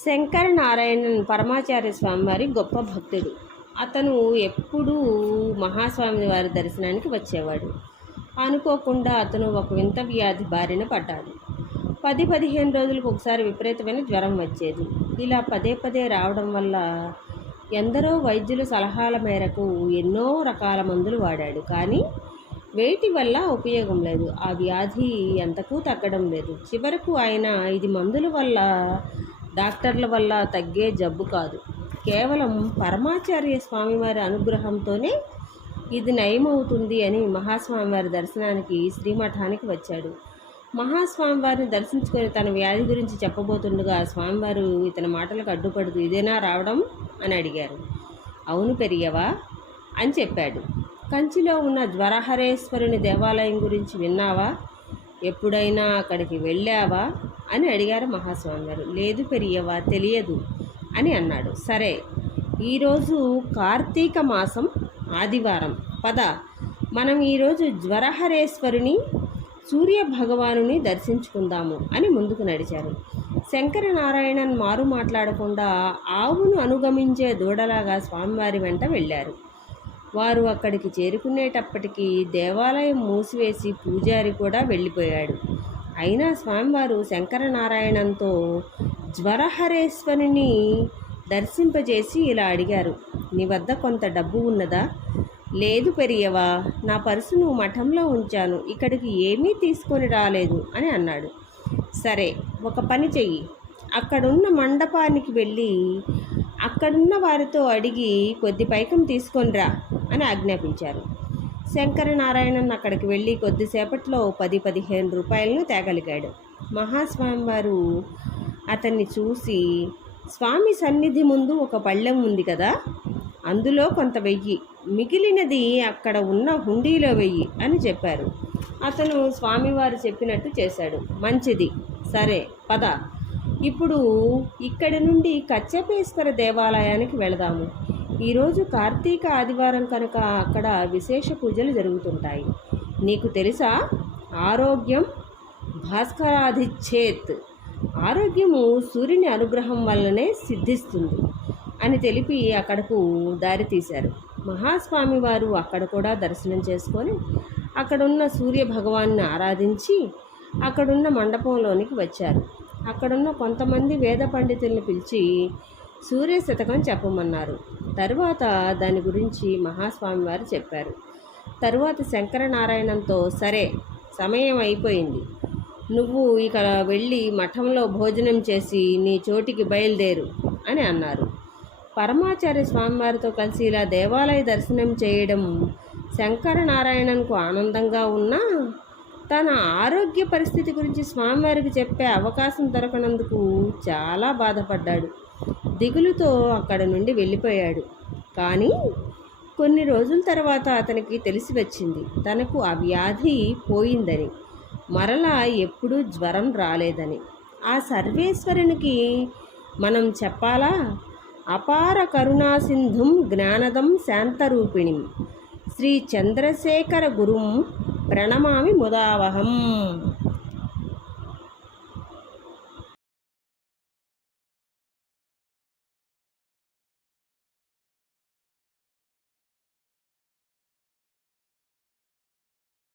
శంకరనారాయణన్ పరమాచార్య స్వామి వారి గొప్ప భక్తుడు. అతను ఎప్పుడూ మహాస్వామి వారి దర్శనానికి వచ్చేవాడు. అనుకోకుండా అతను ఒక వింత వ్యాధి బారిన పడ్డాడు. 10-15 రోజులకు ఒకసారి విపరీతమైన జ్వరం వచ్చేది. ఇలా పదే పదే రావడం వల్ల ఎందరో వైద్యుల సలహాల మేరకు ఎన్నో రకాల మందులు వాడాడు. కానీ వేటి వల్ల ఉపయోగం లేదు. ఆ వ్యాధి ఎంతకు తగ్గడం లేదు. చివరకు ఆయన ఇది మందుల వల్ల, డాక్టర్ల వల్ల తగ్గే జబ్బు కాదు, కేవలం పరమాచార్య స్వామివారి అనుగ్రహంతోనే ఇది నయమవుతుంది అని మహాస్వామివారి దర్శనానికి శ్రీమఠానికి వచ్చాడు. మహాస్వామివారిని దర్శించుకొని తన వ్యాధి గురించి చెప్పబోతుండగా స్వామివారు ఇతని మాటలకు అడ్డుపడుతూ ఇదేనా రావడం అని అడిగారు. అవును పెరియవా అని చెప్పాడు. కంచిలో ఉన్న జ్వరహరేశ్వరుని దేవాలయం గురించి విన్నావా? ఎప్పుడైనా అక్కడికి వెళ్ళావా అని అడిగారు మహాస్వామివారు. లేదు పెరియవా, తెలియదు అని అన్నాడు. సరే, ఈరోజు కార్తీక మాసం ఆదివారం, పద మనం ఈరోజు జ్వరహరేశ్వరుని సూర్య భగవానుని దర్శించుకుందాము అని ముందుకు నడిచారు. శంకరనారాయణన్ మారు మాట్లాడకుండా ఆవును అనుగమించే దూడలాగా స్వామివారి వెంట వెళ్ళారు. వారు అక్కడికి చేరుకునేటప్పటికీ దేవాలయం మూసివేసి పూజారి కూడా వెళ్ళిపోయాడు. అయినా స్వామివారు శంకరనారాయణంతో జ్వరహరేశ్వరుని దర్శింపజేసి ఇలా అడిగారు. నీ వద్ద కొంత డబ్బు ఉన్నదా? లేదు పెరియవా, నా పర్సు నువ్వు మఠంలో ఉంచాను, ఇక్కడికి ఏమీ తీసుకొని రాలేదు అని అన్నాడు. సరే, ఒక పని చెయ్యి, అక్కడున్న మండపానికి వెళ్ళి అక్కడున్న వారితో అడిగి కొద్ది పైకం తీసుకొని రా అని ఆజ్ఞాపించారు. శంకరనారాయణన్ అక్కడికి వెళ్ళి కొద్దిసేపట్లో 10-15 రూపాయలను తేగలిగాడు. మహాస్వామి వారు అతన్ని చూసి, స్వామి సన్నిధి ముందు ఒక పళ్ళెం ఉంది కదా, అందులో కొంత వెయ్యి, మిగిలినది అక్కడ ఉన్న హుండీలో వెయ్యి అని చెప్పారు. అతను స్వామివారు చెప్పినట్టు చేశాడు. మంచిది, సరే పద, ఇప్పుడు ఇక్కడి నుండి కచ్చపేశ్వర దేవాలయానికి వెళదాము. ఈరోజు కార్తీక ఆదివారం కనుక అక్కడ విశేష పూజలు జరుగుతుంటాయి. నీకు తెలుసా, ఆరోగ్యం భాస్కరాధిచ్చేత్, ఆరోగ్యము సూర్యుని అనుగ్రహం వల్లనే సిద్ధిస్తుంది అని తెలిపి అక్కడకు దారి తీశారు. మహాస్వామి వారు అక్కడ కూడా దర్శనం చేసుకొని అక్కడున్న సూర్య భగవాన్ని ఆరాధించి అక్కడున్న మండపంలోనికి వచ్చారు. అక్కడున్న కొంతమంది వేద పండితుల్ని పిలిచి సూర్య శతకం చెప్పమన్నారు. తరువాత దాని గురించి మహాస్వామి వారు చెప్పారు. తరువాత శంకరనారాయణంతో, సరే సమయం అయిపోయింది, నువ్వు ఇక వెళ్ళి మఠంలో భోజనం చేసి నీ చోటికి బయలుదేరు అని అన్నారు. పరమాచార్య స్వామివారితో కలిసి ఇలా దేవాలయ దర్శనం చేయడం శంకరనారాయణన్కు ఆనందంగా ఉన్నా తన ఆరోగ్య పరిస్థితి గురించి స్వామివారికి చెప్పే అవకాశం దొరకనందుకు చాలా బాధపడ్డాడు. దిగులుతో అక్కడ నుండి వెళ్ళిపోయాడు. కానీ కొన్ని రోజుల తర్వాత అతనికి తెలిసి వచ్చింది, తనకు ఆ వ్యాధి పోయిందని, మరలా ఎప్పుడూ జ్వరం రాలేదని. ఆ సర్వేశ్వరునికి మనం చెప్పాలా, అపార కరుణాసింధుం జ్ఞానదం శాంతరూపిణిం శ్రీ చంద్రశేఖర గురుం ప్రణమామి ముదావహం.